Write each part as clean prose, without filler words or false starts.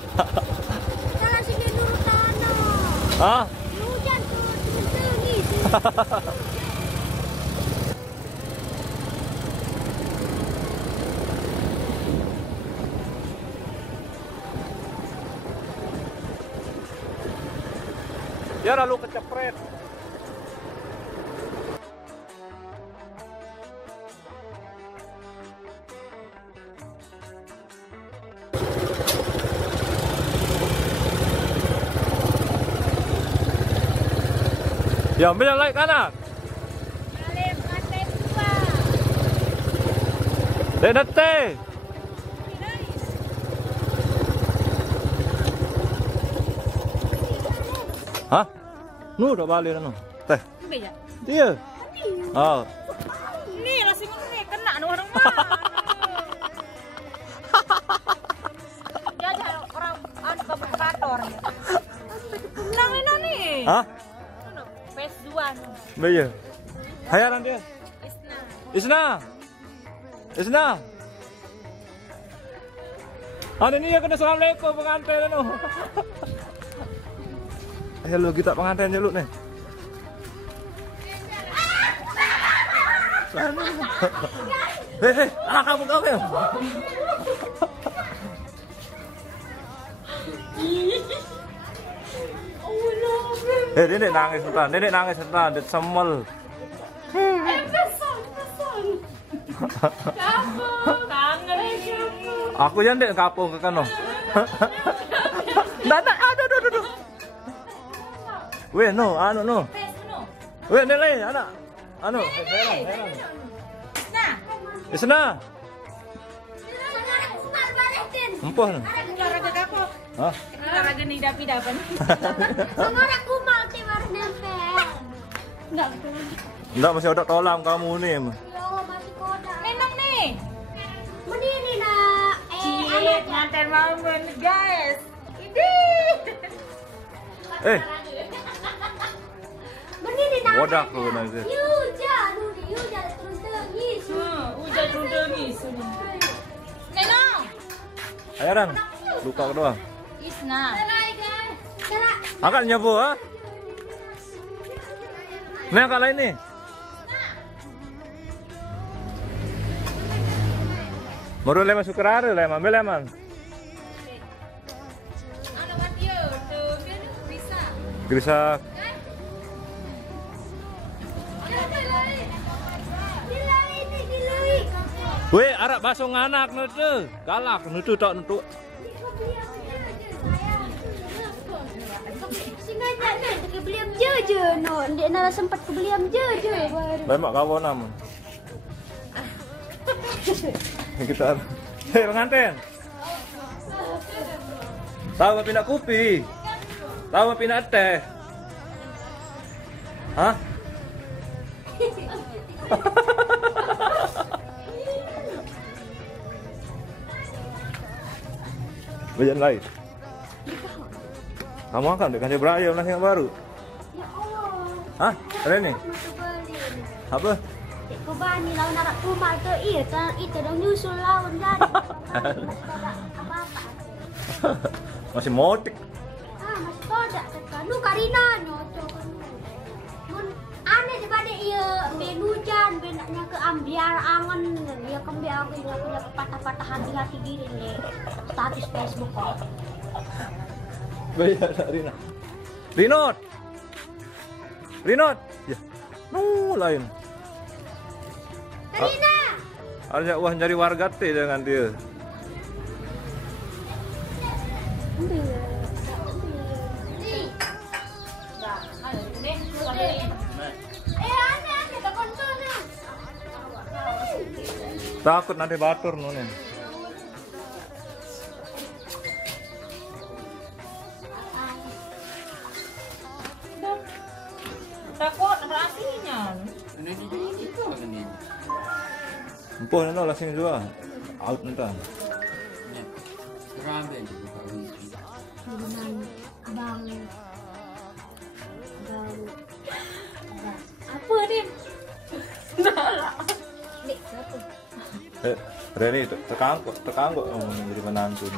Salah sige nurut tanah. Hah? Hujan tinggi. Ya lalu kecepret. Ya ambil yang lain kanan. Alem kate dua. Denete. Hah? Nu udah balik nu. Teh. Beja. Dia. Oh. Nih nasi mana nih kena nu orang mah. Jajah orang provokator. Nang nih. Hah? PS2 nu. Iya. Hayaran dia. Isna. Isna. Ada ni ya kena assalamualaikum pengantin nu. Hello kita pengantin dulu nih. Anak kamu ya? Nenek nangis entar, nenek nangis entar, det semel. Kangen. Aku yang dek kapung ke kano. Dadak, aduh. Weh no, anu no. Weh nilai anak, anu. Heran. Isna. Empoh. Olahraga kapok. Hah? Olahraga nih dapi-dapan. Sama aku mau tiwar nempel. Enggak masih ada kolam kamu nih. Yo masih kodak. Nenang nih. Menini nak. Anak nganter mau guys. Eh. Menini nak. Wadah tuh nanti. Hujan turun tengis. Hujan turun tengis. Nenang. Ayaran. Luka kedua. Isna. Angkat nyabu ha? Nih angkat lain nih. Baru lemas sukrare leman, ambil leman. Anak Matio, tuh bisa. Grisak. Weh, arak baso nganak nutu. Galak nutu tok nutu. Sengaja nih, kebeliam je no. Dia nara sempat kebeliam je baru. Lemak kawan namun. Kita. Hei pengantin. Tahu apa pindah kopi? Tahu apa pindah teh? Hah? Bagian lain. Kamu akan dikasih berayam nasi yang baru. Ya Allah. Hah? Ada nih? Apa? Ko bani lawan anak rumah itu iya itu dong nyusul lawan jadi. Apa-apa. Masih motik. Masih kodak kan. Nu Karina nyocok. Mun aneh daripada iya ben hujan benaknya ke ambiar angen ya kembali aku punya patah-patah hati-hati gini nih. Status Facebook kok. Bayar Rina. Rinot. Ya. Lain. Karina. Harusnya wah nyari warga teh dengan dia. Takut nanti batur nunin. Takut rasanya. Empuh nana langsung dua. Out nanta. Apa nih? Nih, satu. Reni tekangguk jadi menantu.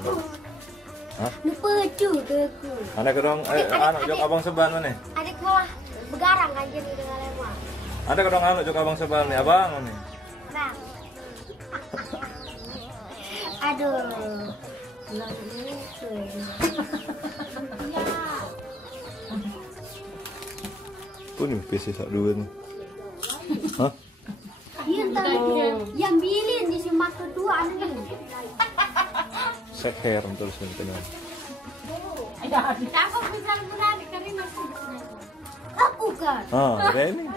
Hah? Lupa cu ke aku. Ada kedong anu jok abang seban mana? Adik malah begarang aja nih dengan lemah. Ada kedong anu jok abang seban nih abang nih. Nah. Aduh. Pun nih PC sak dua nih. Hah? Iya entar yang bilin di simak kedua nih. Seher terus tenang. Aku bisa berani karena aku kan. Ini.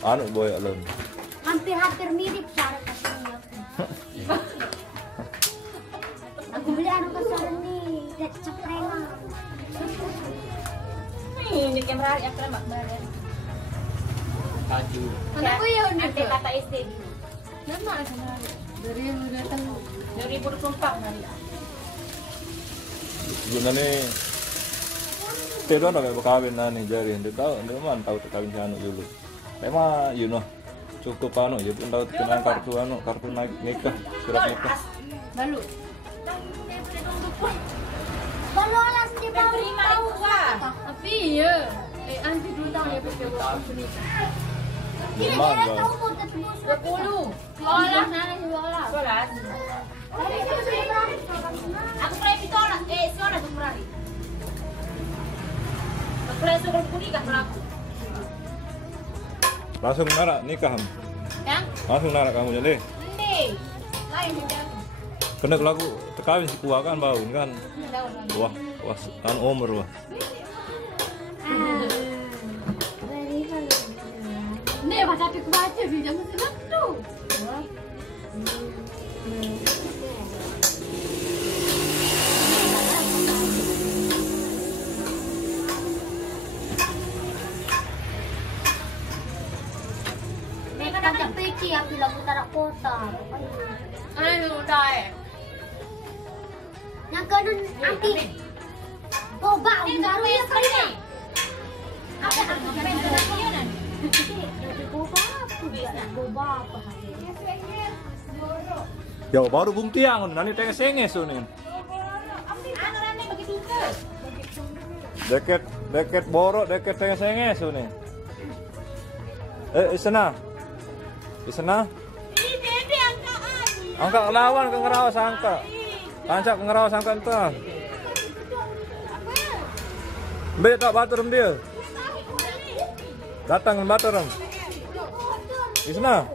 Anu boy alon. Hampir mirip cara kasihnya. Aku beli anu kesana nih, dat ceprema. Ini kamera yang keren banget. Kaju. Kenapa ya udah Kata SD. Lama sama dari yang datang 2024 hari. Gimana nih? Pero na kayak kawin na nih jari, hindi man tahu kawin sa ano dulu. Emang you know cukup ano, ya pun tahu kenang kartu nikah, surat nikah. Balu. Baru alas di bawah Terima tahu wah. tapi ya anti dulu tahu ya pakai Iya, Gimana, dia Bang? tahu kok ketemu 20. sekolah sana sekolah. Sekolah. Tadi kan saya berani. Aku pernah ditolak. Sekolah tuh pernah. Pernah suruh kuliah pelaku. Langsung nara nikah. Yang? Langsung nara kamu jadi. Nanti. Lain aja. Kena lagu kawin si kuah kan bau kan. Wah, kan umur wah. Nih, pas aku baca di jam itu. Mereka dapat peci ya bilang utara kota. Ayo udah. Yang kedua anti. Boba baru ya kali. Apa yang kamu Boba apa? Ya baru bung tiang, nanti tengah senges nih. Deket borok, deket tengah senges nih. Isena. Angka lawan ke ngerawas angka. Tancap ke ngerawas angka entah. Be tak baturum dia. Datang baturum. Isena.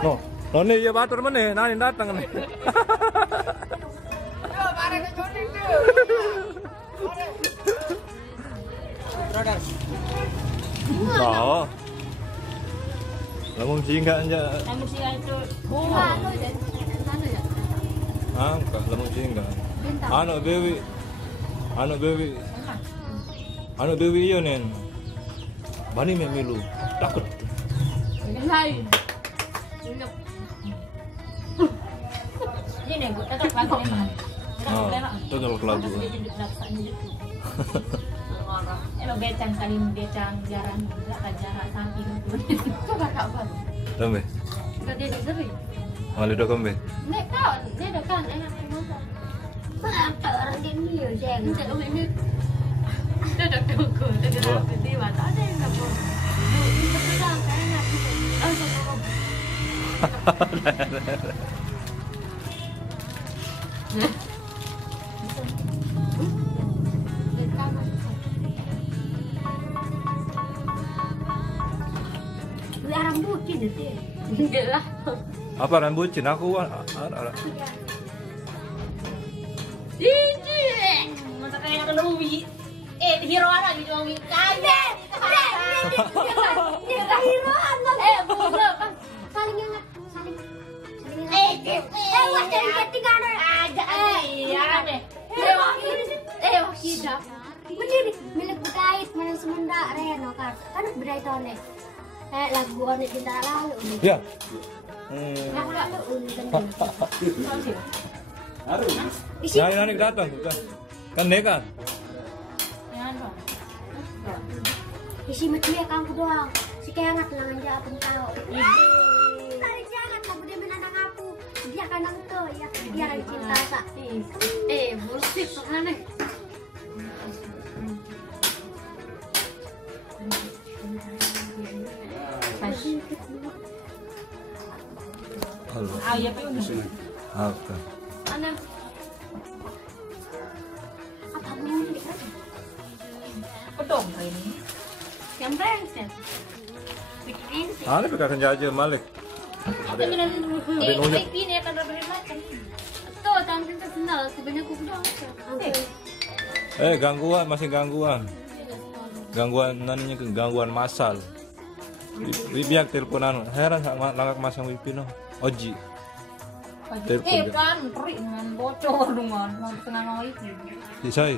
No nih ya batur mana? Nani datang nih. Oh. Lamun singgah aja. Kamu sih itu. Bunga lo dan sana ya. Angka lamun singgah. Anu bewi iyo nen. Bani memilu takut. Lain. Ini gue tetap lagu emang. Total lagu. Emang becang saling becang jarang juga kan jarak samping. Coba kak baru. Tambe. Enggak dia degeri. Malu dah kombe. Nek kau, dia dah kan enak masak. Mantap orang dia ni ya, saya. Encik ini. Dia dah kau, dia dah pergi mata ada yang nak buat. Ini betul kan enak. Rambutin itu. Enggak lah. Apa rambutin aku ada. Ini. Masa kayak nak lebih. Hero ada di Jowi. Kaya. Dia hero anak. Bukan. Saling ingat, saling. Wah jadi ketinggalan aja. Iya deh. Wakida. Berdiri milik berkait mana semenda Reno kan. Kan berai tone. Lagu one bintara lalu. Ya. Lagu lalu Nani datang bukan. Kan dekat. Isi media kamu doang. Si kayak ngat lang aja apa tahu. Tarik jangan kamu dia Dia kan tuh ya, dia lagi cinta sak. Bullshit mana? Halo. Ya pun. Apa? Ana. Apa mau? Pedong ini. Yang brengsek. Bikin sih. Ada pekan jaja Malik. Ada nunjuk. Ini akan berbeda macam. Tuh, tante terkenal sebenarnya aku udah. Gangguan, masih gangguan. Gangguan nanya ke gangguan massal. Biar teleponan, heran sama langak masang wifi no. Oji. Telepon. Kan terik dengan bocor dengan tengah wifi. Disai.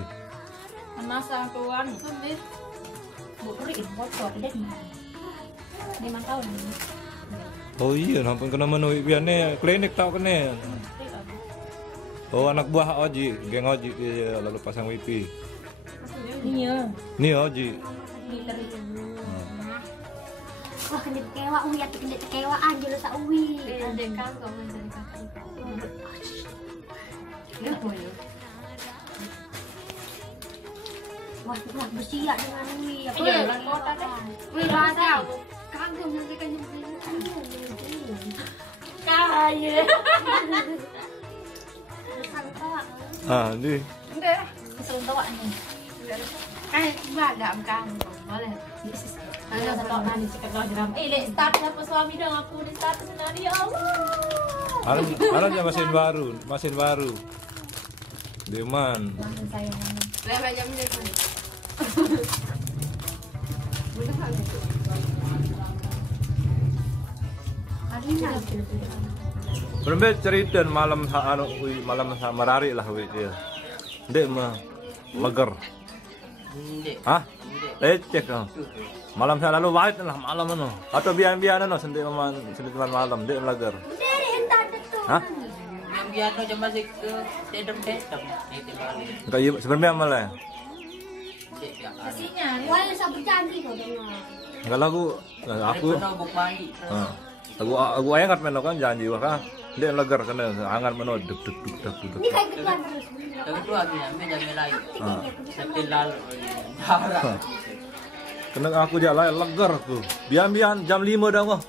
Masang tuan. Terik bocor deh. 5 tahun. Oh iya, nampak kena menu wifi klinik tau kena. Oh anak buah Oji, geng Oji dia lalu pasang wifi. Iya. Nih Oji. Wah, kena kecewa, ya kena kecewaan jadi sak uwi. Dekan kok menjadi ya boleh. Wah, bersiap dengan uwi. Apa ya? Kota deh. Wih, rasa kagum nanti kan Kaya. Di. Enggak. Kesentuhan nih. Badam kan. Boleh. Ada satu nanti sekitar gram. Start apa suami dong aku di start senari ya Allah. Ada mesin baru. Deman. Sayang. Lama jam ni. Berembet cerita malam malam marari lah dia. Dek mager. Hah? Lecek kau. Malam saya lalu wait lah malam anu. Atau biar sendiri malam dek mager. Dari entar itu. Hah? Yang biasa cuma sih ke dedem itu balik. Kayak sebenarnya malah. Isinya. Wah, saya berjanji kok dengan. Enggak lagu aku. Buk mandi. Aku ayang kat meno kan janji wah kan. Dia legar kena angan meno duk. Ini kayak ketuan terus. Yang kedua dia jangan lain. Setelah darah. Kena aku jalan legar aku. Biar jam 5 dah wah.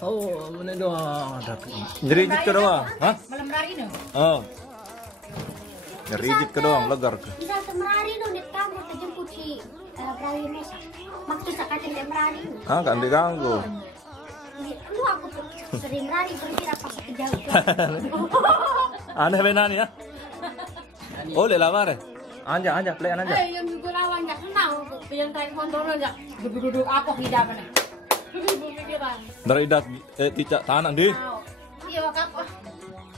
Oh, mana doang ada. Jerijit ke doang. Hah? Malam hari ini. Oh. Jerijit ke doang legar ke. Bisa semerari dong di kamu terjemput si Brawi Mesa. Maksud sakatin di merari. Ah, kan diganggu. Lu aku tuh sering merari berkira pas kejauh. Aneh benar ya. Oh, le lamar. Anja, play anja. Yang juga lawan enggak senang yang kain kontrol enggak. Duduk apa hidangan. Dari idat tidak tanah di. Iya, Kak.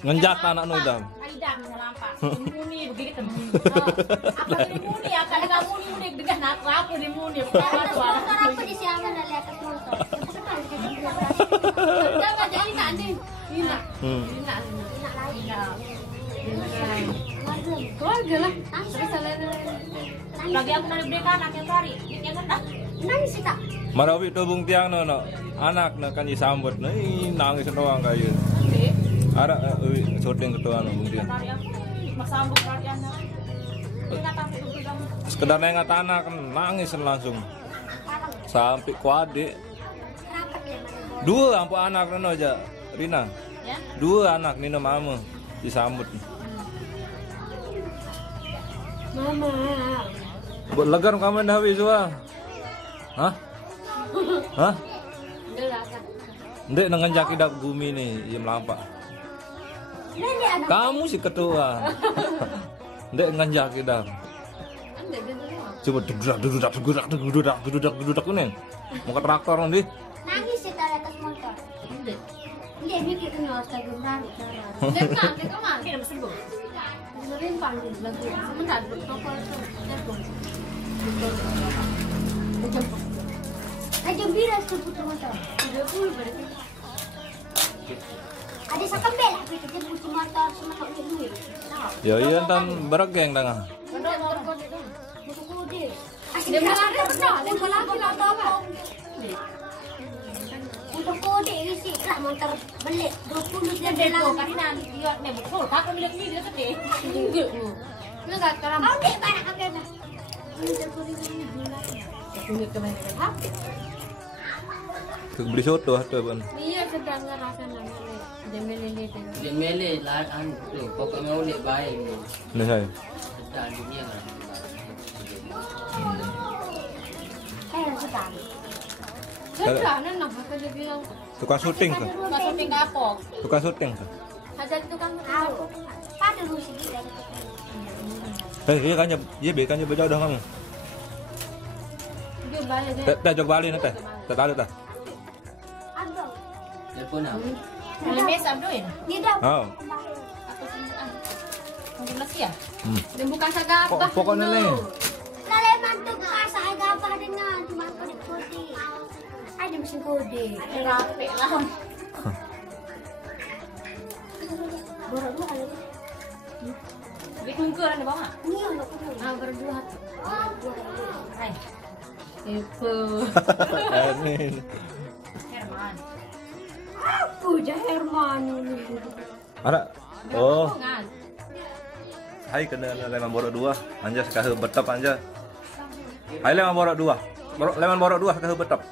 Ngenjak tanah nu idam. Idam melampak. Muni begitu. Apa muni ya? Kalau enggak muni dengan aku di muni. Motor apa di siangan dari atas motor. Jangan jadi nak ni. Ina. Ina lain. Keluarga lah. Lagi aku nak berikan anak yang cari. Yang kena. Nangis sih tak. Marawi tubung tiang no anak na kan disambut no nangis doang kayu. Ada syuting ketua no bung tiang. Cari aku masambut cari anak. Sekedar nengat anak kan nangis langsung. Sampai kuadik. Dua ampu anak no aja Rina. Ya? Dua anak Nina mama disambut. Mama. Buat legar kamu dah habis wah. Hah? Hah? Ndek dengan jaki dak bumi nih, yang melampak. Kamu si ketua. Ndek dengan jaki dak. Coba dududak ini. Mau ke traktor nanti. Nangis sih dari atas motor. Dia mikir kenal saya gembrang. Dia kan kita sembuh. Merimpang di lagi. Sebentar toko itu. Aja biras tuh putar motor. 30 berarti. Ada sakambel lah kita jemput motor sama kau duit. Ya iya tan bergeng tengah. Benar motor itu. Motor kode. Asli benar. Lagi lah tahu. Motor kode isi. tak motor beli 20 dia Dia bilang. Karina dia nih betul. Tak kan bilang ni dia tadi. Enggak. Lu enggak keram. Oh, dia banyak apa dah? Kulit kebanyakan HP. Tuh beli soto atau apa? Iya sedang ngerasain namanya. Demele itu. Dia mele lah tu. Pokoknya ulit baik ni. Nah saya. Sedang dunia kan. Sudah. Sudah nak kerja bilang. Tukang syuting tuh. Masukin kapok. Tukang syuting tuh. Ada tukang Aku pada rusi kita. Iya kan ya bekannya bejauh dah kamu. Dia balik dia. Teh jog balik nanti. Teh tahu tah. Ada. Telepon apa? Dalam mesa abdoin. Dia dah. Oh. Aku simpan. Mungkin masih ya? Dia bukan Kok sagabah. pokoknya nih. Lalu mantuk asa apa dengan cuma kode. Ada mesin kode. Rapi lah. Borok dua ada. Dia kungkur ada bawah. Ini yang enggak kudu. Ah berdua. Hai. Itu. Ini. Herman. Aku jah Herman. Ada. Oh. Ngan. Hai kena lemon borok 2. Anja sekah betap anja. Hai lemon borok 2. Lemon borok 2 sekah betap.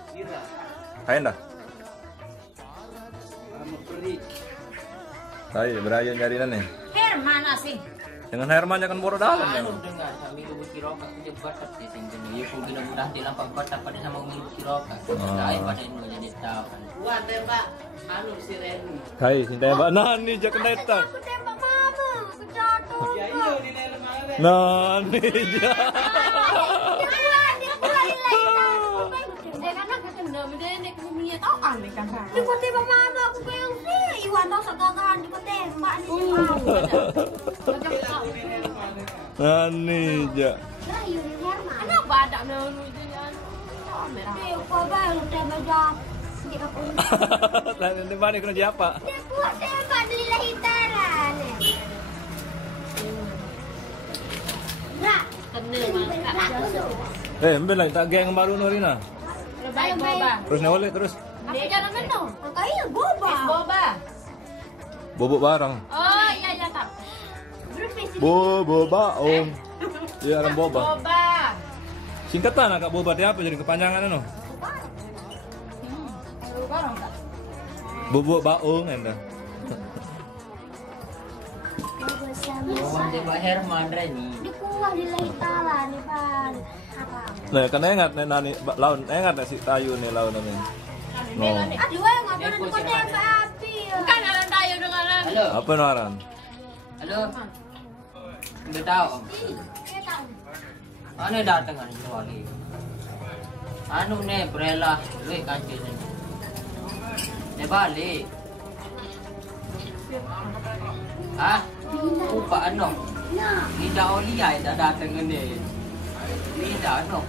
Hai dah. Hai beraya nyari nih. Herman asing. Dengan Herman jangan borok dalam ya. Anu dengar kami ke bukit roka kerja batat di sini. Ya pun kena mudah di lapak batat pada sama umi bukit roka. Lain pada ini jadi tahu kan. Buat tembak anu si Renu. Hai sintai mbak nani jak datang. Aku tembak mama. Aku jatuh. Ya iya di daerah mana? Nani ja. Dia pulang nilai. Dia kan nak ketemu dia nek kumia tau aneh kan. Di kota tembak mama aku pengen sih. Iwan tau segagahan di kota tembak nih. Macam tak. Nani ja. Rayu di Herman. Kenapa ada melalui dia? Dia kau baru tembak jam. Dia aku. Lain di mana kena siapa? Dia buat tembak di lahitaran. Rak. Kena mangkat. Ambil lah tak geng baru Norina. Baik boba. Terus nyolek terus. Dia jangan minum. Makanya boba. Es boba. Bobok barang. Oh iya iya tak. Boba baong. Iya orang boba. Boba. Singkatan agak boba dia apa jadi kepanjangan anu? Barang tak. Bobok baong anda. Oh, tembak Herman Reni. Di kuah di lahitaran nih pan. Apa? Nah, kan ingat nih nani laun ingat nih si Tayu nih laun nih. No. Aduh, yang ngapain di kota tembak api? Kan ada tayo dengan Halo. Apa naran? Halo. Enggak tahu. Dia tahu. Anu datang kan lagi. Anu ne brela lu kancil ni. Ne balik. Hah? Upa anu. Nah, Tidak oli ai dah datang ni. Tidak anu.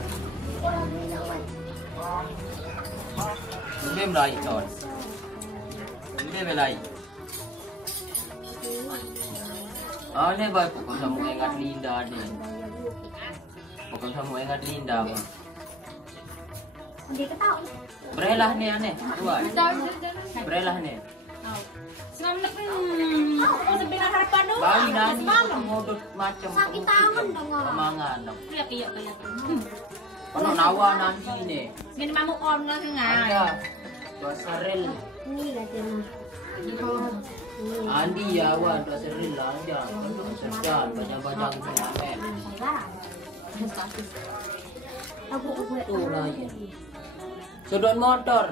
Lebih melai ton. Lebih melai. Oh ni baik pukul sama ingat Linda ni. Pukul sama ingat Linda. dia ketahui. Berelah ni aneh. Dua. Berelah ni. Selamat aku sebenarnya harapan dulu. Bali nani ngudut macam Sakit tangan dong. kemangan. Iya iya iya. Ono nawa nanti ni. Ini mamu on lah ngai. Ada. Dua seril. Ini lah dia. Andi ya awan dua seril lah aja. Sedang banyak-banyak sampai. Aku buat. Tu lagi. Sudut motor.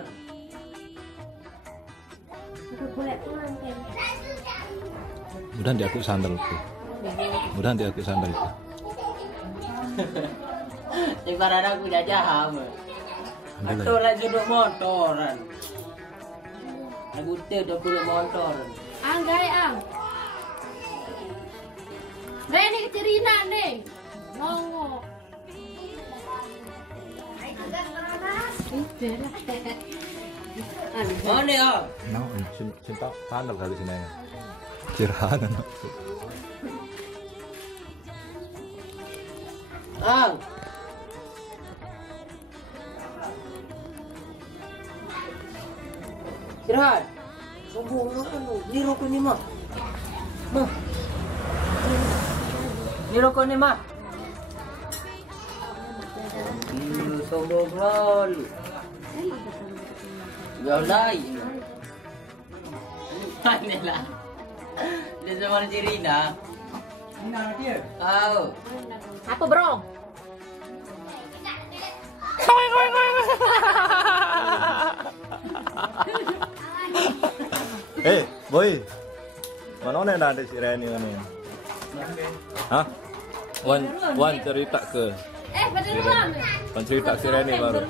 Aku buat mantel. Mudah dia aku sandal itu. Mudah dia aku sandal itu. Ibarat aku dah jaham. Ada Betul lah sudut motoran. Aku tu dah sudut motor. Anggai ang. Reni kecerina nih. Nongo. Oh ni ah. No, cinta sandal kali sini. Cirahan anak. Ang. Istirahat. Sombong anu. Ni rokok ni mah. Mah. Ni rokok ni mah. Sombong lalu. Gak lain. Inilah. Dia sama si Rina. Rina dia. Tahu. Apa bro? Boy. Mana ada si Reni ni? Hah? Wan cerita ke? Pada ruang. Wan cerita si Reni baru.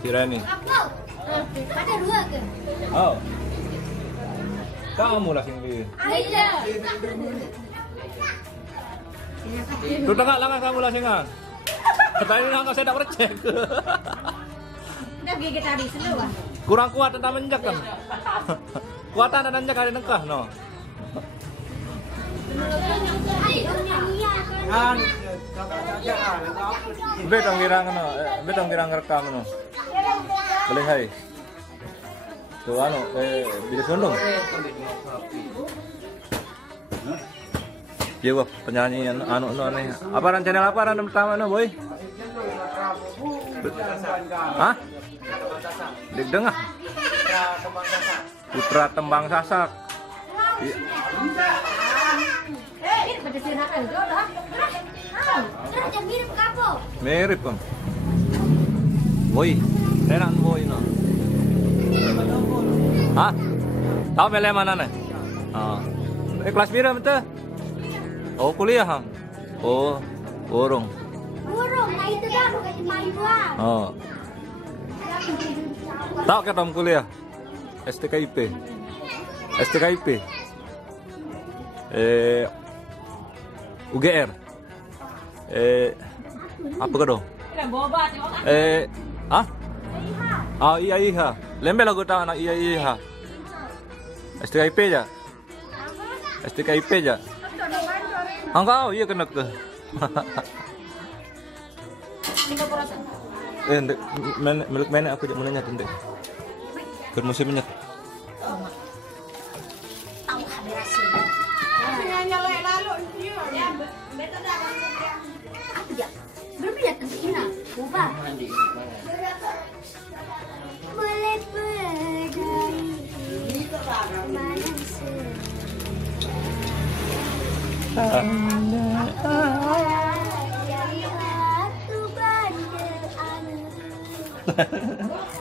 Si Reni. Ada dua ke? Oh. Kamu lah sini. Ada. Tu tengah langan kamu lah singan. Tadi nggak saya tak percaya. Dah gigit habis semua. Kurang kuat tentang menjak kan? Kuatan dan menjak ada nengkah no. Betong girang no, betong girang rekam no. Boleh hai. Tu anu, bisa sundung. Ya wah, penyanyi anu nih. Apa channel apa ran pertama no boy? Hah? Dik dengah. Putra Tembang Sasak. Ini pada sinakan tu dah. Yang mirip kapo. Mirip kan? Boy, enak boy no. Hah? Tahu milih mana nih? Kelas berapa betul? Oh kuliah hang. Oh, burung. Burung, nah itu dah bukan cuma doang. Oh. Tahu ke Tom kuliah? STKIP. STKIP. UGR. Apa ke dong? Ah? Ah iya iya. Lembel lagu tahu anak iya iya. STKIP aja. STKIP aja. Engkau iya kena ke. Milik mana aku jangan menanya tentang. Bermusim minyak. Tahu haberasi. Apa dia? Berbeda tentunya. Ubah. Boleh berdari.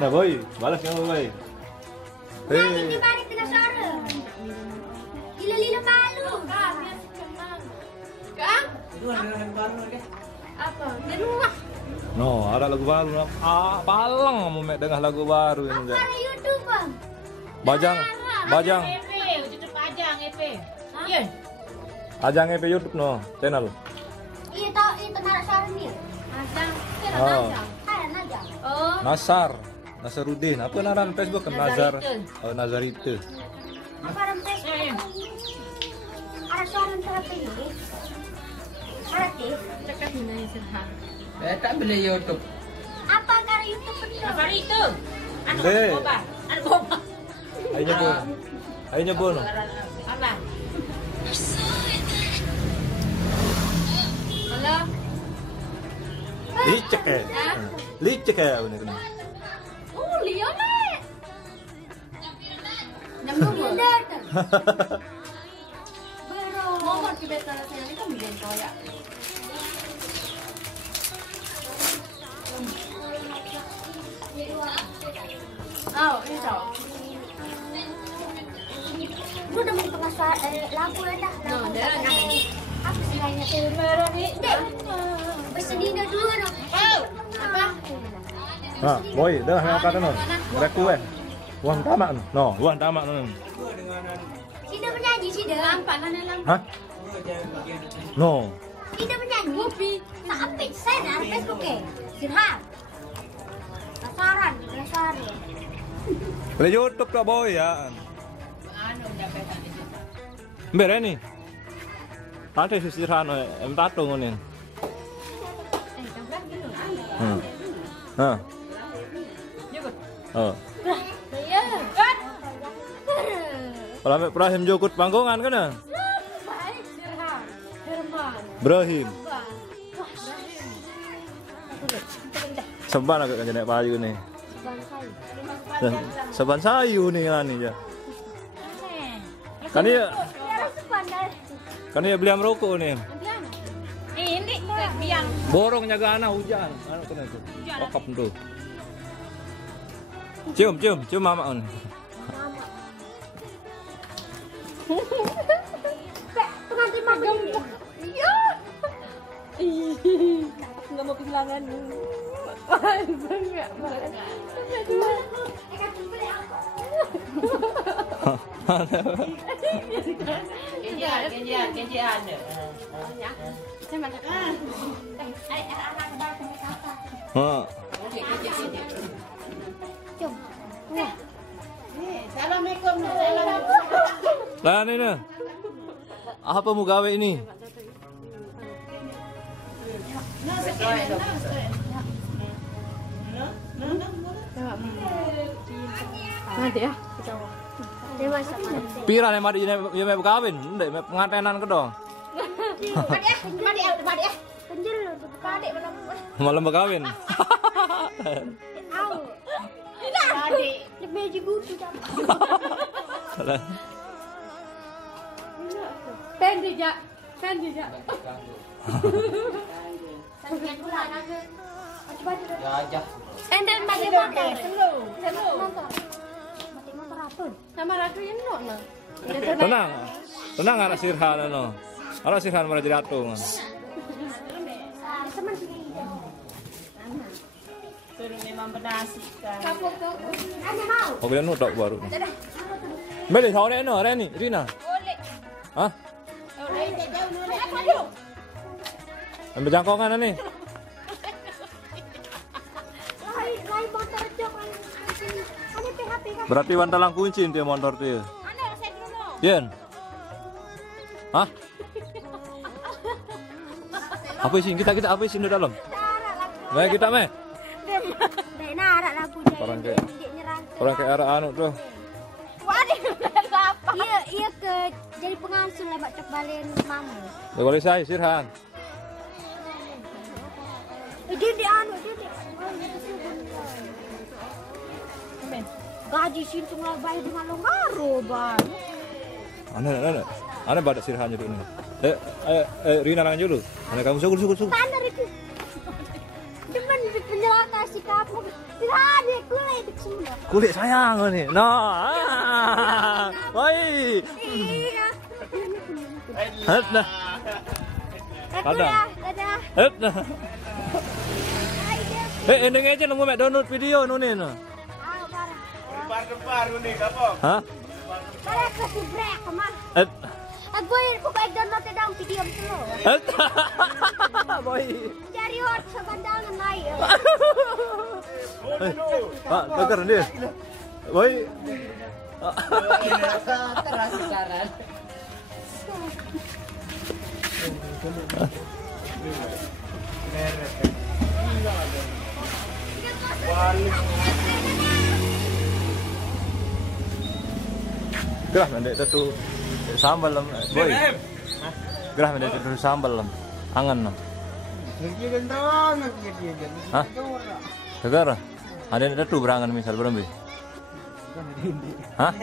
Nah boy, balas kamu boy. Lagi dibalik dengan suara. Lila-lila malu. Kang? Apa? Di rumah. No, ada lagu baru. Palang kamu mek dengar lagu baru ini. Apa ada YouTube bang? Bajang. EP, YouTube Ajang EP. Iya. Ajang EP YouTube no, channel. Iya tahu itu narak suara ni. Ajang. Oh. Ada naja. Oh. Nasarudin. Apa nama Facebook kan Nazar? Oh, Nazarite. Apa ada Facebook? Ada suara terapi ni. Ada tip. Cakap ni serha. Tak boleh YouTube. Apa cara YouTube betul? Apa itu? Anu Dek. boba. Anu boba. Ayo nyebut no. Apa? Halo. Licek ini kena. Oh, lihat ni. Namun dia datang. Momor kita tahu saya ni kan bilang kaya. Oh, ini tahu. Gue udah mau pengasar lagu dah. No, dah nak. Apa sih lainnya? Merah ni. Dek, bersedih dulu dong. Oh, apa? Nah, boy, dah yang kata no. Mereka Wang tamak no. Wang tamak no. Sida menyanyi, Sida. Lampak mana lampak? Hah? No. Sida menyanyi. Kopi. Tak apik saya nak Facebook ke. Sirhan. Penasaran. Boleh YouTube tak boy ya. Anu dapat tak itu. Mbak ni. Tadi sisiran tatung ni. Tambah dulu. Ha. Jemput. Oh. Ya. Kan. Kalau Mek Ibrahim jukut panggongan kan ya? Baik, Sirhan. Herman. Ibrahim. Wah, Ibrahim. Seban agak kan payu nih. Bangkai. Seban sayu nih kan ya. Kan dia Ya sepandai. kan dia beli merokok nih. Ini biang. Borong jaga anak hujan. Anak kena itu. Okap tuh. Cium mama on. Pengantin mama ini. Iya. Aku nggak mau kehilangan. Enggak. Kenjian. Saya masak. Hah. Jom. Wah. Assalamualaikum. Lah ini nih. Apa mau gawe ini? Nanti ya. Dia masak nanti. Pira nih mari ya mau kawin, ndek mau pengantenan ke dong. Mari ya. Penjel loh. Padik mana? Malam berkawin. Au. Padik. Di meja gudu dah. Pendi ja. Sampai bulan aja. Ya aja. Enden mati motor. Hello. Motor. Mati motor apa? Sama ratu ini no. Tenang anak Sirhan no. Anak Sirhan malah jadi atung. Teman sini. Suruh memang berdasarkan. Ada mau. Mobilnya nutok baru. Beli tahun ini Reni, Rina. Boleh. Hah? Boleh jauh dulu. Aduh. Ambil jangkongan nih. Lain motor jok. Ada PHP kan? Berarti wantalang kunci dia motor tuh. Anu saya dulu. Yen. Hah? Apa sih kita apa sih di dalam? Baik kita meh. Dek narak lagu Orang kayak arah anu tuh. Waduh, apa? Iya ke jadi pengasuh lah mak cek balen mama. Ya boleh saya Sirhan. Dia di anu dia. Gaji sintung lah bayar dengan longaro bang. Ana badak Sirhan jadi ini. Rina lang dulu. Ana kamu syukur. Standar itu. Cuman penjelasan si kamu. Tidak ada kulit semua. Kulit sayang nih. Nah. Woi. Iya. Nah. Dadah. Nah. Endeng aja nunggu mek download video nunin. Gempar nih, kapok. Hah? Saya ke si brek kemana? Aku ini pokoknya download dalam video dulu. Boy. Cari hot sebandangan naik. Pak, denger dia. Boy. Terasa saran. Gerah mendek itu sambal lem, boy. Gerah mendek itu sambal lem, angan lem. Hah? Segar? Ada yang itu berangan misal berapa? Hah?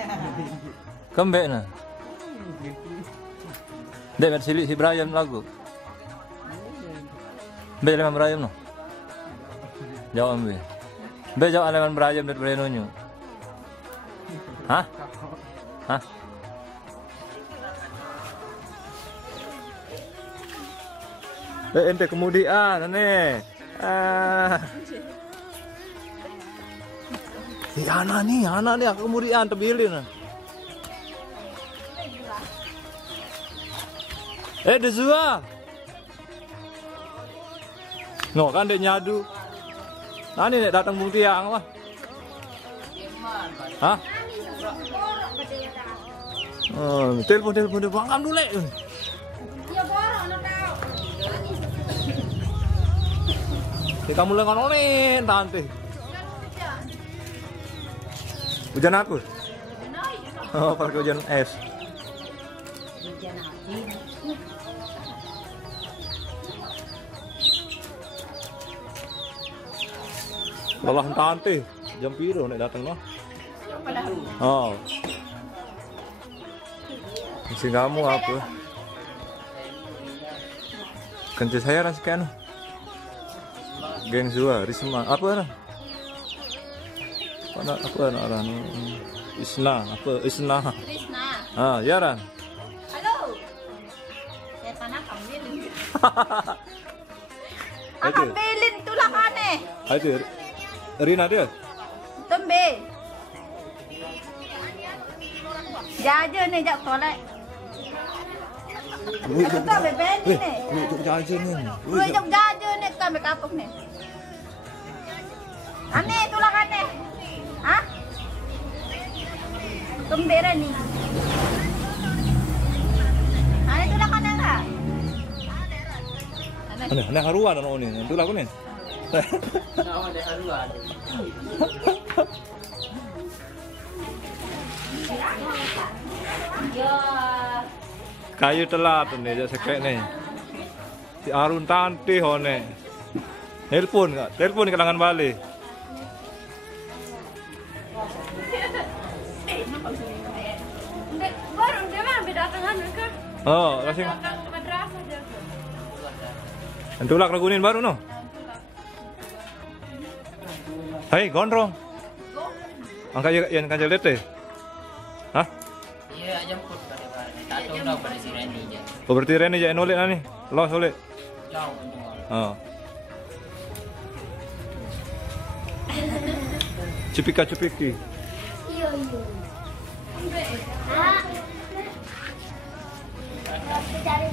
Kembek na? Dek bersili si Ibrahim lagu. Be leman Ibrahim no? Jawab be. Be jawab leman Ibrahim dari Brenonyo. Hah? Hah? Ente kemudian nih. Anak nih aku kemudian terbilin. Desua. No kan dia nyadu. Nani nek datang bung tiang lah. Hah? Telepon bangam dulu. Ya borong nak tahu. Kamu lengan oleh tante. Hujan aku. Oh, pakai hujan es. Hujan asin. Lelah tante, jam piro nek dateng no? Oh. Mesti kamu apa? Kenci saya rasakan. Geng Zua, Risma, apa lah? Apa orang? Isna, apa? Isna. Krisna. Ah, ya Ran. Halo. Saya tanah ambilin. Itu. Ambilin tulakannya. Itu. Rina dia. Tembe. Jaja nih jak tolak. Aku tak beben ni. Untuk jajan ni. Lu jak jaja nih kami kapuk nih. Aneh tulakannya. Hah? Tembera nih. Aneh tulakannya enggak? Aneh haruan anak ni. Itu lagu ni. Nah, ada haluan. Ya. Kayu telat ni je sekek ni. Si Arun tante hone. Telepon enggak? Telepon ke tangan balik. Baru dia mah datang kan. Oh, kasih. Madrasah dia. Antulak lagunin baru no. Hai, gondrong. Angkat yang kan jelet deh. Hah? Iya, jemput pada barang. Tak tahu pada si Reni je. Oh, berarti Reni je nolek lah ni. Los oleh. Jauh menjual. Oh. Cupika. Iya.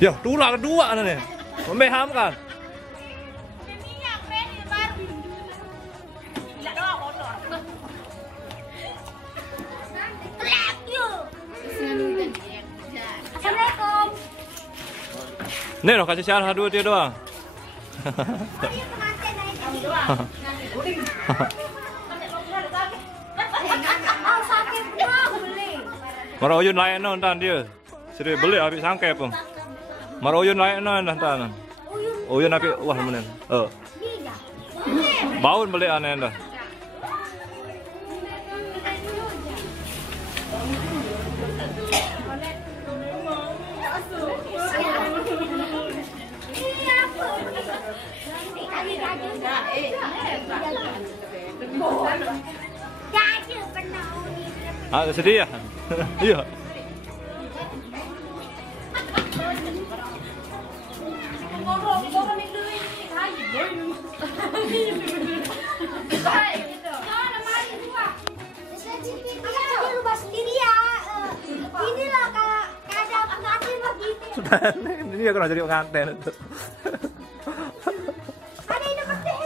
Ya, tulak kedua ni. Membeham kan? Assalamualaikum. Ni loh kasih syarah dua dia doang. Oh, sakit benar beli. Marah uyun lain no entan dia. Seri beli habis sangkai pun. Marah uyun lain no entan. Uyun habis wah menen. Baun beli aneh dah. Ah, sedih ya? Iya. Inilah keadaan pengantin begitu. Ini ya kena jadi pengantin itu. Ada yang dapat teh.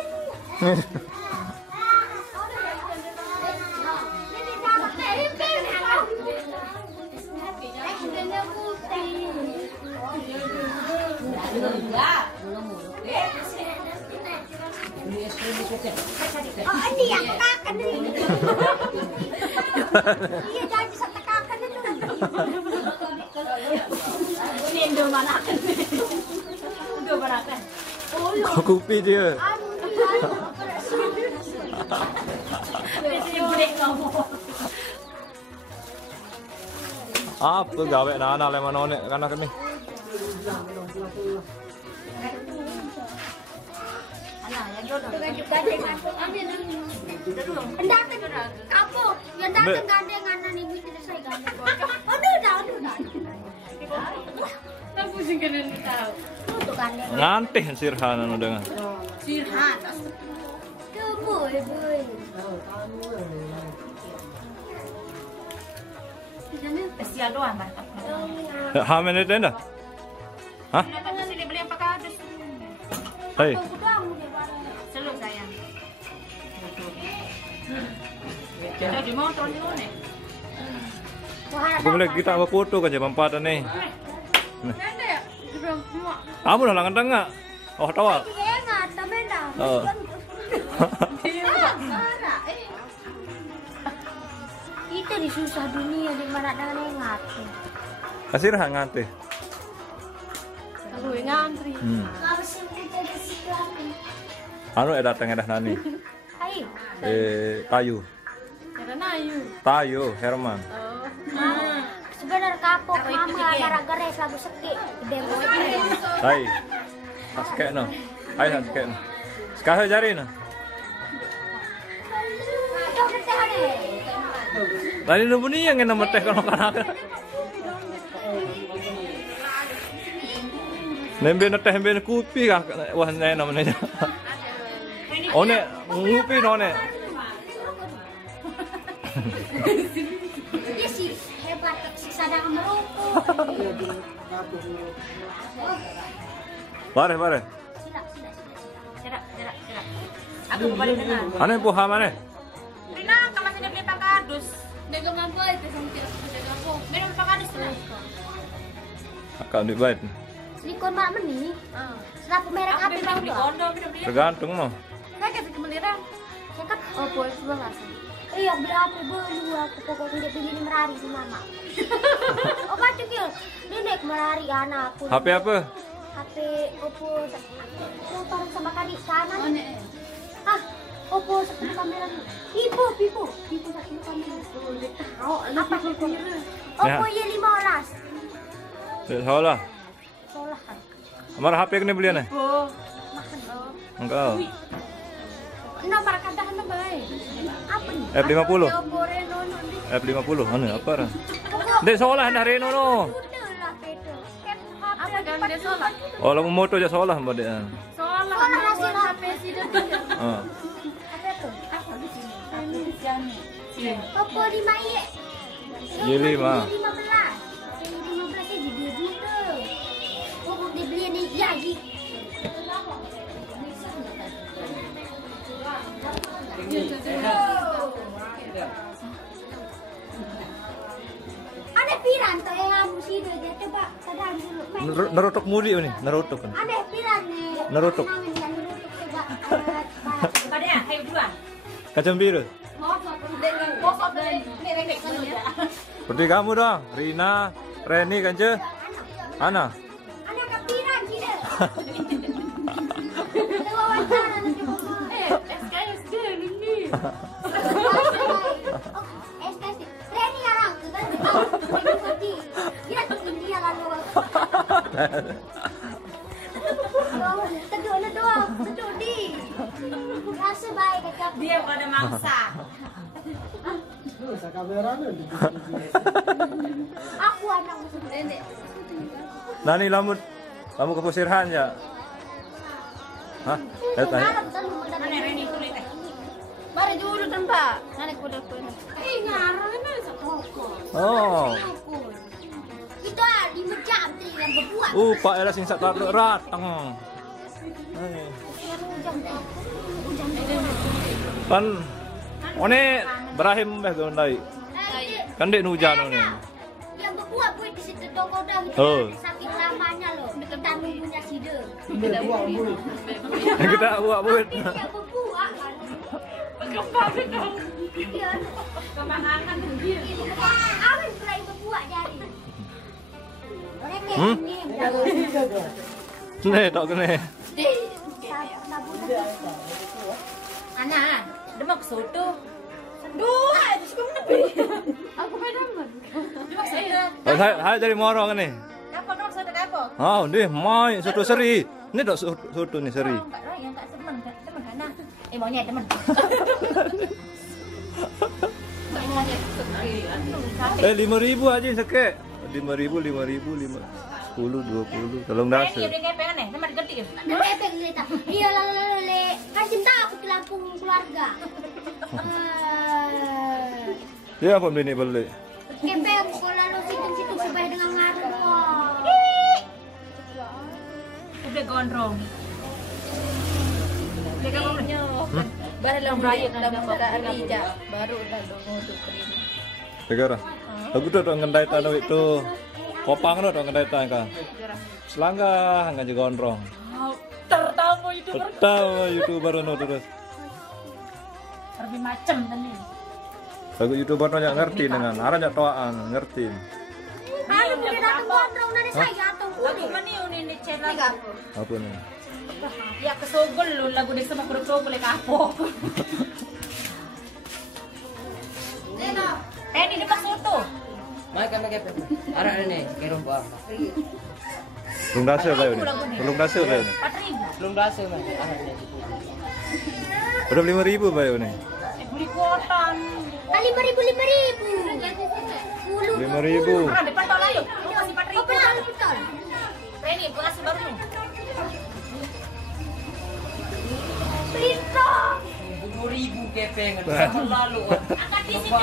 Oh, ini yang tekakan ini. Iya, jangan bisa tekakan itu. Ini yang domanakan. Domanakan. Kau kopi dia. Dia break kamu. Apa gawe anak lemah nonek kan ni? Kapok, yang datang gandengan ibu tidak saya gandeng. Aduh dah. Tak pusing kena tahu. Untuk gandeng. Ngantih sirhan anu dengan. Sirhan. Tuh boy. Spesial doang mantap. Hamen itu dah. Hah? Datang sini beli yang pakai hadis. Hei. Selalu sayang. Jadi mau tahun ni mana? Aku boleh kita apa foto kan jam 4 ni. Ada ya? Belum semua. Kamu dah langan tengah. Oh, tahu. Ingat, temen dah. Oh. Itu Kita di susah dunia di mana ada yang ngati. Kasih rah ngante. Aku ngantri. Harus kita di situ. Anu datang dah nani. Ayo. Tayu. Karena ayu. Tayu Herman. Sebenarnya kapok mama gara-gara lagu sekik. Demo aja. Hai. Saskek no. Hai saskek no. Sekarang jari no. Tadi nunggu nih yang nama teh kalau kanak. Nembe teh nembe kopi kah? Wah nih namanya. Oh nih ngopi no nih. Dia sih hebat si sadang merokok. Bare. Cerak. Aku kembali dengan. Ane buah mana? Rina, kamu sudah beli pakadus. Dagang apa itu sama tidak dagang apa? Minum pakadus lah. Akak duit baik. Silikon mak meni. Setelah merek api mau Beli tuh. kondo, minum dia. Tergantung mau. Saya kasih kemeliran. Saya kan boleh sebelah. Iya beli api beli aku pokoknya dia beli ini merari si mama. Oh kacau kil. Nenek merari anakku. HP apa? HP Oppo motor sama kali kanan. Oppo satu kamera. Vivo satu kamera. Apa Oppo? Oppo Y15. Salah. Solah kan. Amar HP kena beli ane? Oh. Enggak. Nomor katakan baik. Apa nih? F50. Oppo Reno nih. F50. Anu apa dah? Pokok Dek seolah dah Reno no. udah lah pedo. Apa kan dia sholat? Oh, lagu moto aja seolah mbak dek. Sholat hasil HP sih dia. Ah. apa tuh? Iya. Oppo 5i. Y5. Y15 nya jadi juta. Oppo dibeli nih ya ji. Ada piran tuh yang musik dia coba sadar dulu. Nerotok mudi ni, nerotok kan. Ada piran nih. Nerotok. Nerotok coba. Pada ya, ayo dua. Kacang biru. Bosok dari nenek ya. Seperti kamu dong, Rina, Reni kan ce? Ana. Ada kepiran kita. Wawancara nanti SKSD ini. SKSD. Reni orang tuh kan. Reni dia tuh dia lalu. Teduh doang, teduh di. Rasa baik kecap. Dia pada mangsa. Aku anak nenek. Nani lamun ke Pusirhan ya? Hah? Tanya. Mana Reni kulit teh? Mari dulu tempat. Nenek kuda-kuda. Ngarang ini sepoko. Oh. Itu di mejam tadi yang berbuat. Pak era sing sak tabruk rateng. Kan one Ibrahim beh gondai. Kan dek hujan one. Yang berbuat buat di situ toko dah gitu. Oh. Saking lamanya loh. Kita nunggunya sida. Kita buat buat. Yang berbuat kan. Kembang itu. Iya. Kemanangan dia. Awin pula yang berbuat jadi. Mereka ini. Nih tak kene. Anak, demak soto. Duh, habis kamu lebih. Aku pedaman. Demak soto. Hai dari Moro kan nih. Apa demak soto apa? Ah, ndih mai soto seri. Ini tak soto nih seri. Enggak lah, yang tak teman karena maunya teman. Maunya sendiri. 5.000 aja sekek. 5.000, 10, 20. Tolong Iya, dasar. udah kepengen nih, sama diganti ya. Nepek cerita. Iya lalu kan cinta aku ke Lampung keluarga. Dia apa beli beli? Kepeng kalau lalu situ supaya dengan ngaruh. Udah gondrong. Udah kamu baru lang riot lang pagkaan ija. Baru udah dong tukerin. Segera. Aku tuh ngendai tanah itu. Kopang tuh ngendai tanah kan. Selangga nggak juga gondrong. Tertamu YouTuber. Tahu YouTuber no terus. Lebih macem tadi. Lagu YouTuber nanya ngerti dengan arah nyak toaan ngerti. Anu mungkin datang gondrong dari saya atau Lagu mana ini chat lagi? Apa nih? Ya kesogol lu lagu di sama kurang sogol ya kapok. Ini di pas foto. Mereka pakai arah ini kirim buah. Belum dasar lah ini. Belum dasar lah ini. 4.000. Belum berhasil mas. Arah ini. Udah 5.000 bayo nih. Beli kuotan. kali 5.000. 5.000. Pernah depan tol ayo. Lu kasih 4.000. Betul. Ini gua kasih baru nih. Pelito. 10.000 kepeng lalu. Angkat di sini.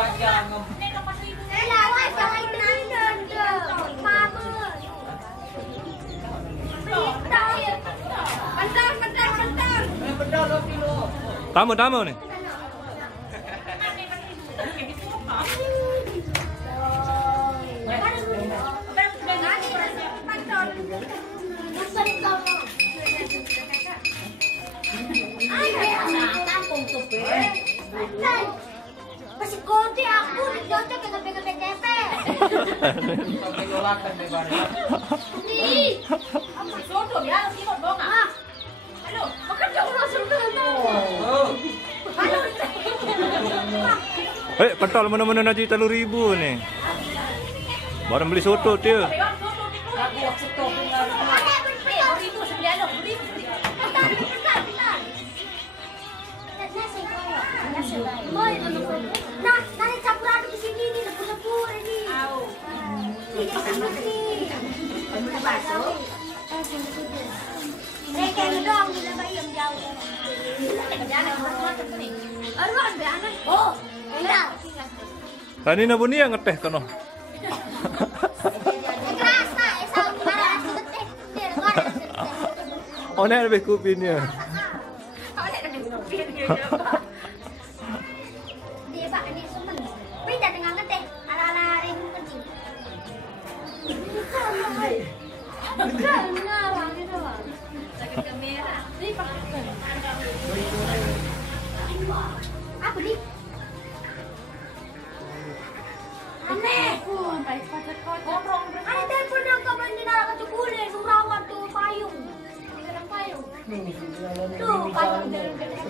Neno pas itu. Lawai bahai tenan ke. Mama. Pelito. Bentar. Tamu nih. Masih konti aku cocok dengan PKPTP. Penolakan lebar. Nih. Soto ya, sini dong. Halo, makan jauh langsung dulu. Halo. Pentol mana-mana naji 3.000 nih. Baru beli soto dia. Aku stop dengan. Itu 9.000. Nah, nanti campur aduk di sini nih, lebur-lebur ini. Tidak sama nih. Kayak dong, kita bayam jauh. Oh, iya. Tadi nabuni yang ngeteh kono. Kerasa, sama aku teh. Oh, nek lebih kupingnya. Dia Pak ini semen. Beda dengan ngeteh, ala-ala ring kencing. Karena orang itu. Sakit kamera. Ini pakai. Apa nih? Aneh. Gondrong. Ada pernah kapan di dalam kecukule Surawan tuh payung. Dalam payung. Tuh payung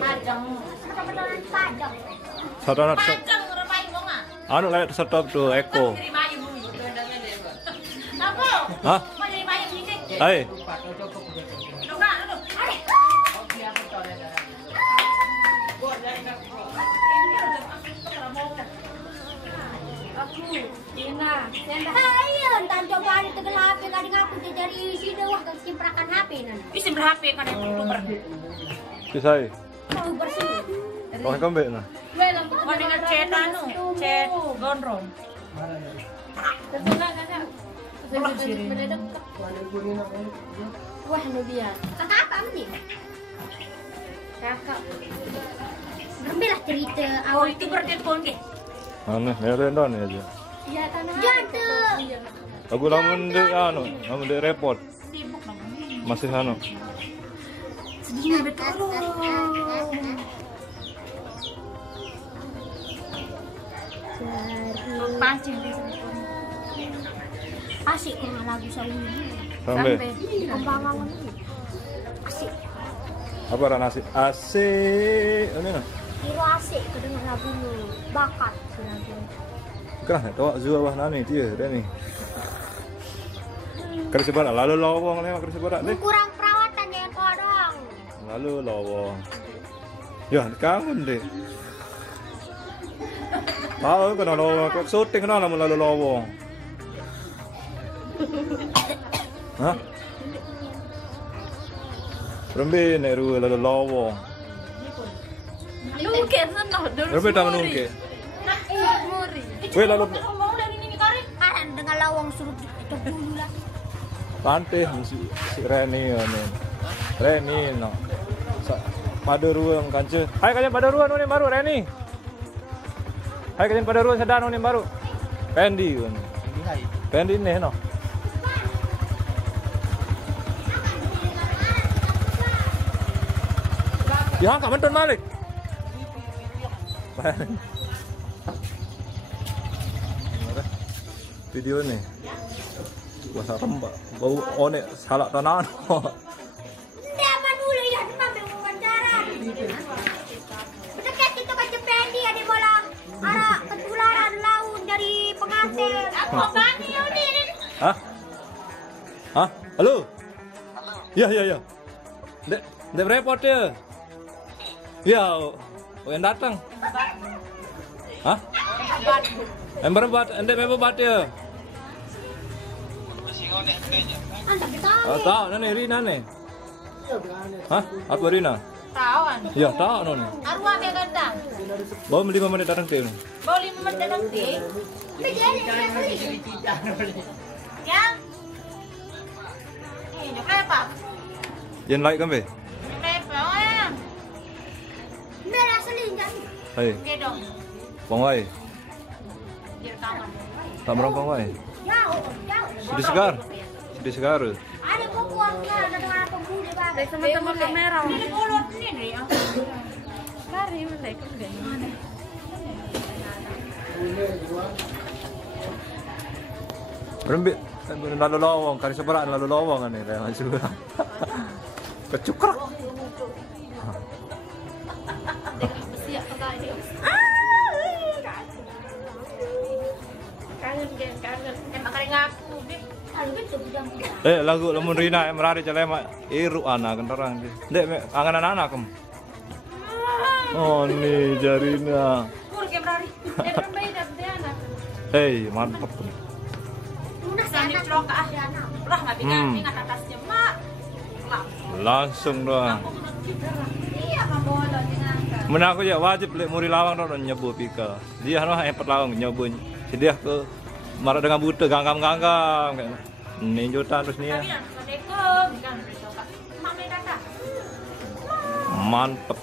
tajam. Benar-benar tajam. Sadar Panjang repain kok enggak? anu kayak stop tuh Eko. Kirim aja bumi. Apa? Hah? Mau kirim aja sini. Hai. Enggak, aduh. Aduh. Ayo, entar coba tegel HP kadang aku jadi isi dewah ke simprakan HP nan. Isi berapa kan yang YouTuber? Kisai. Tuh bersih. Orang kembali nah. Mau dengan chat anu, chat gondrong. Wah, Nubia. Kakak apa nih? Kakak. Ambillah cerita Oh, awal itu bertelepon ke? Anu, merendon aja. Iya, jangan. Aku lamun de anu, lamun de repot. Sibuk dong. Masih anu. Sedihnya betul. Pancing di sini. Asik kok lagu sawi. Sampai. Kembangan ini. Asik. Apa ran asik? Asik. Ini nah. Kira asik kedengar lagu lu. Bakat si lagu. Kah, tahu zua wah nani dia ni. Kerja berat lalu lowong lewat kerja berat deh. Kurang perawatan ya kau doang. Lalu lowong. Ya, kangen deh. Tahu kena lowong, kok syuting kena namun lalu lowong. Hah? Rembe nek ru lalu lowong. Nungke sana dulu. Rembe tak menungke. Muri. Weh lalu Mau dari ini kare. Kan dengan lawang suruh tutup dulu lah. pantai si Reni ini. Reni no. Pada ruang kanca. Hai kalian pada ruang ni baru Reni. Hai kalian pada ruang sedan ni baru. Pendi ni. Pendi ni no. Ya, kamu tuan Malik. video nih. Wah serem Pak. Bau one salak tanah. Dia dulu ya sampai wawancara. Dekat itu kan Cependi ada bola. Ada ketularan laut dari pengantin. Apa bani ini? Hah? Hah? Halo? Iya, iya, iya. Dek repot ya? Iya, yang datang. Hah? Yang berempat, endek berempat ya? Anda tahu. Oh, tahu, nane Rina nih. Hah? Apa Rina? Tawan. Iya, tahu nane. Arwah dia datang. Bawa 5 menit datang ke. Bawa 5 menit datang sih. Yang ini apa? Yang like kan be? Apa ya? Merah selingkah. Hei, Gedong. Bang Wai. Di rekaman. Tak merongkong Wai. Jauh. Sudah segar. Sudah segar. Ada bukuannya, ada dengan pembuli bang. Sama-sama kamera. Ini bolot ini ya. Lari mereka udah. Berembik. Lalu lawang, kari seberang lalu lawang kan nih kayak maju. Kecukrak. Siap kali. Kangen. Emang kali ngaku deh. Lagu lamun Rina merari calema iru anak kendaraan. Dek angan anak kem. Oh nih Jarina. Kur ke berari. Dia berbeda dia anak. Hei, mantap. Sambil celok ah. Lah enggak tinggal atasnya, Mak. Langsung doang. Iya, kamu bolot dengan. Mana aku ya wajib lek muri lawang dong nyebu pika. Dia mah hebat lawang nyebu. Sedia ke marah dengan buta ganggang kayak. Ninjutan terus nih ya. Mantep.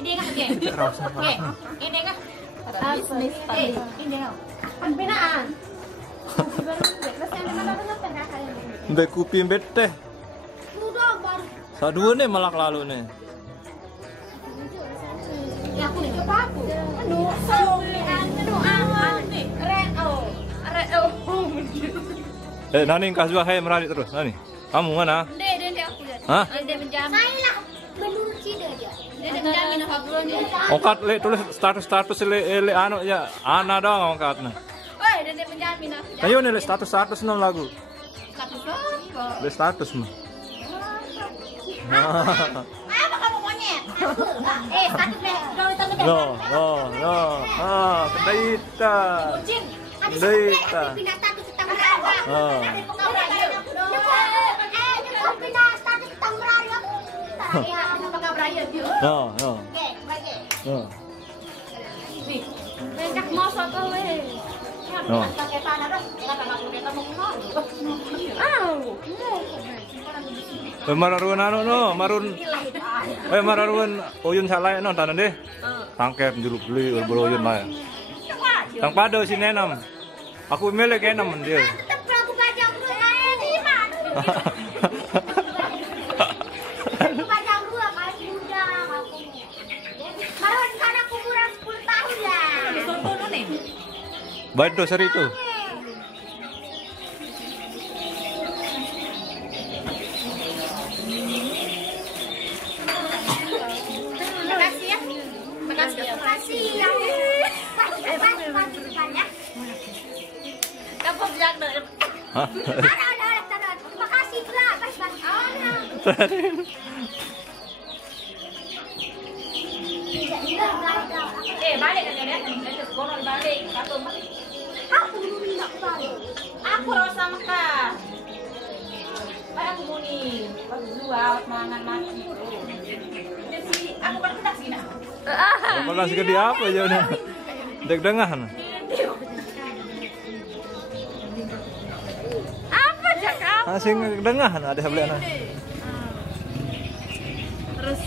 Ini enggak oke. Ini enggak. Bisnis ini enggak. Pembinaan. Mbak kupi mbet teh. Sudah baru. Sadua nih malak lalu nih. Ya aku nih coba aku. Aduh, nih. Reo. Nani kasih hey merari terus Nani. Kamu mana? Dede aku lihat. Hah? Dede menjamin. Saya lah menurut dia. Dede menjamin apa bulannya. Ongkat le tulis status le anu ya ana dong ongkatnya. Woi, Dede menjamin aku. Ayo nih le status non lagu. Status apa? Le status mah. Apa kamu monyet? Status deh. No. Kedaita. Kucing. Kedaita. Pindah status ke Tangerang. Oh. Pindah status ke Tangerang. No. Nih. Bencak mosok kowe. No. Pakai tanah dah. Enggak tahu kita mau kemana. Mararun anu no, marun. Mararun uyun salai no tanan deh. Tangket juluk beli uyun lah. Tang pada sini enam. Aku milik enam dia. Tetap aku baca dulu di mana? Aku baca dulu masih muda aku. Kalau di sana aku kurang 10 tahun lah. Sono nih. Bado seri itu. Makasih ya. Makasih ya. Makasih ya. Kamu bilang deh. Hah? Ada. Makasih pula. Bas. Balik kan ya. Bonon balik. Satu balik. Aku dulu nak balik. Aku rasa Mekah. Baik aku muni. Pas dua mangan mati. Jadi aku kan kedak sini. Malah segede apa aja udah. Dek dengahan. Apa cakap? Asing dengahan ada sebelah. Terus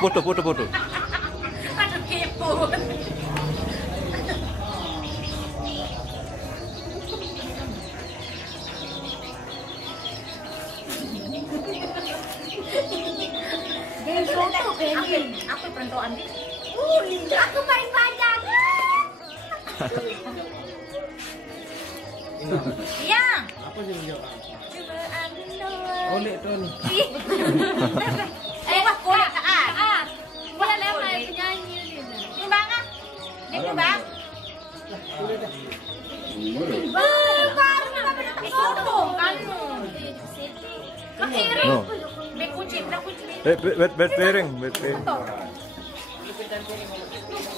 Foto. aduh kepo. Aku perentoan di. Aku paling banyak. Iya. Apa sih jawab? Coba ambil. Oleh tuh nih. Wah, kolak ah. Dia memang penyanyi dia. Kumbang ah. Dia kumbang. Foto kan. Kekiri. No. Bekucing, dah kucing. Bet piring.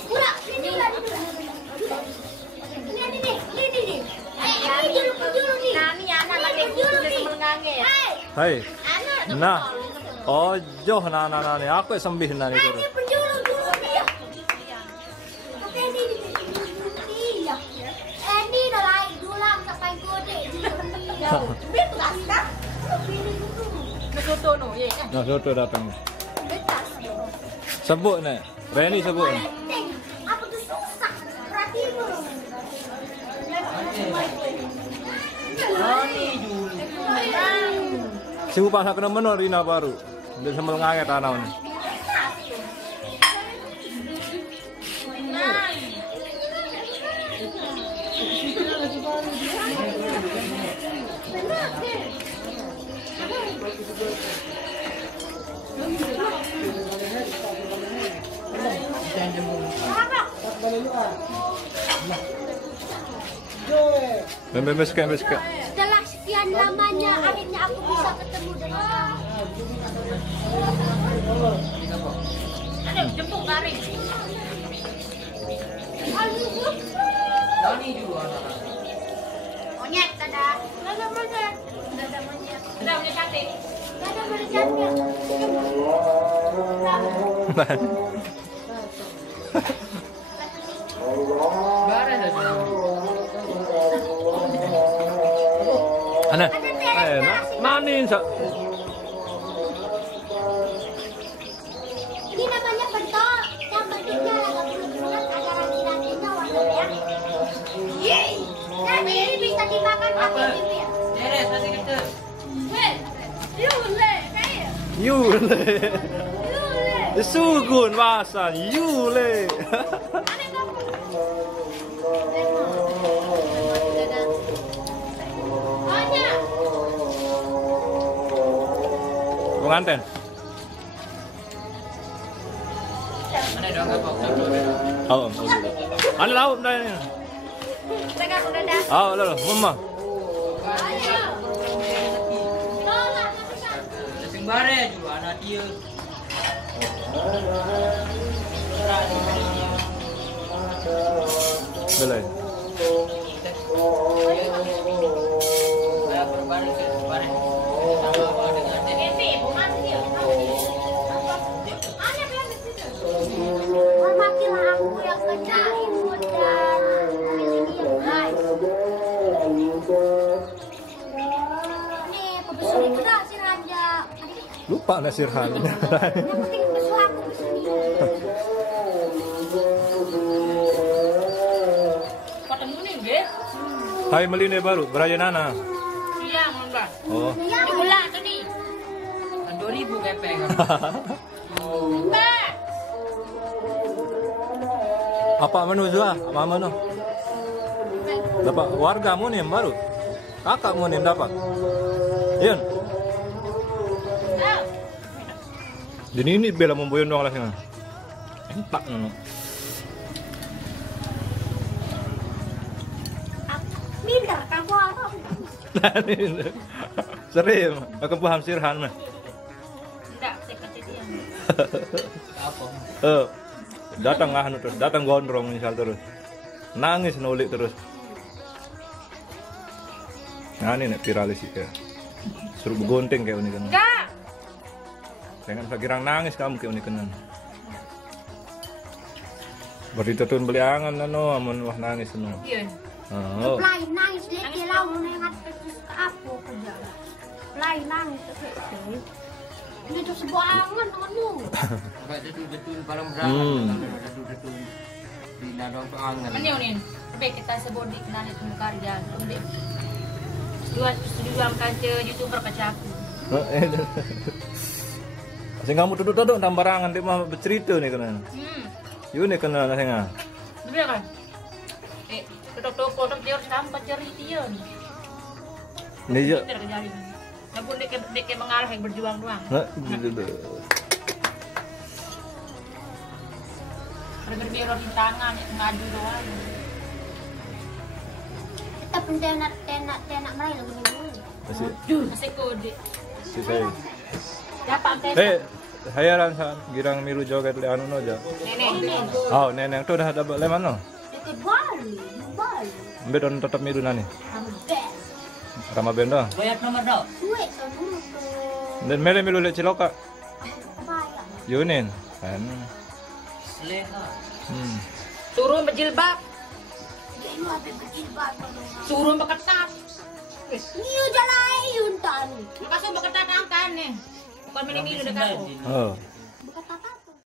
Pura, ini lah. Ini. Ini julu nih. Nah, ni anak nak dia semelngange ya. Hai. Anak. Nah. Ojo nah nih aku sembih nah itu. Ini penjuru dia. Oke ini. Iya. Ini dah lain dulang sampai gede di sini. Betas dah. Besoto no, ye kan. Nah, soto datang. Betas. Sebut nih. Reni sebut nih. Apa tuh susah? Perhatiin dulu. Si upah nak kena menor Rina baru. Dia sambal nganget tanah ni. Beskak. Setelah sekian lamanya akhirnya aku bisa ketemu dengan kamu. Ada jemput garing. Nani juga anak. Monyet ada. Ada monyet. Ada monyet cantik. Ada berjaya. Barang saja. Ana. Nani sa. Ini namanya pentol. Yang bentuknya agak bulat-bulat agar nanti-nantinya warna merah. Yeay. Dan ini bisa dimakan pakai pipi ya. Deres tadi kita. Yule. Sugun wasan Yule. Pengantin. Mana dong apa foto dia? Oh. Ana laut dah ni. Tengah udah dah. Oh, lo, mama. Sing bare juga anak dia. Belai. Saya berbare bare. Sama dengan dia. Ini bukan dia. Hormatilah aku yang kecil imut dan milenial guys. Nih, pebesul itu dah si Raja. Lupa nak sirhan. Yang penting pebesul aku kesini. Ketemu nih, Be. Hai meline baru, beraya nana. Siang, Mbak. Oh. Ini ulang tadi. 2000 kepeng. Mbak. Apa menu Zua? Apa menu? Dapat wargamu nih yang baru. Kakakmu nih yang dapat. Ian. Jadi ini bela memboyon doang lah sini. Empat nono. Minder kamu orang. Serius, aku paham sirhan mah. Enggak, saya kata dia. Apa? Datang ngahanu terus, datang gondrong misal terus. Nangis nulik terus. Nah ini nek viralis sih ya. Suruh gunting kayak ini kan. Enggak. Jangan sakirang nangis kamu kayak ini kan. Berita tuh beli angan nano, amun wah nangis nano. Iya. Oh. Lain nangis dia dia lau nengat terus ke apa kerja. Lain nangis terus. Ini tuh sebuah angan kamu. Enggak betul paling berang. Betul. Di dadong angan. Mana nih? Tapi kita sebut di kenal itu karya. Udah. Dua kaca YouTuber kaca aku. Sing kamu duduk-duduk nang barangan dia mah bercerita nih kena. Yun nih kena singa. Dia kan. Toko dia harus tanpa cerita yun. Nih ya. Tidak kejadian. Namun dia mengalah yang berjuang doang. Nah, gitu. Dia orang tangan ngadu doang. Kita pun tenak meraih lagi dulu. Masih kode. Si saya. Dapat tes. Hayaran sa girang milu joget le anu aja. Nenek. Oh, neneng tuh udah ada le mano. Itu Bali. Ambil don tetap milu nani. Ambil. Rama benda. Bayar nomor dong. Kue kamu Dan mele milu le ciloka. bayar. Yunin. Kan. Seleha. Suruh berjilbab. Ini apa berjilbab? Suruh berketat. Iya jalan yun tani. Makasih berketat angkan nih. Bukan milih-milih dekat aku. Oh. Bukan apa?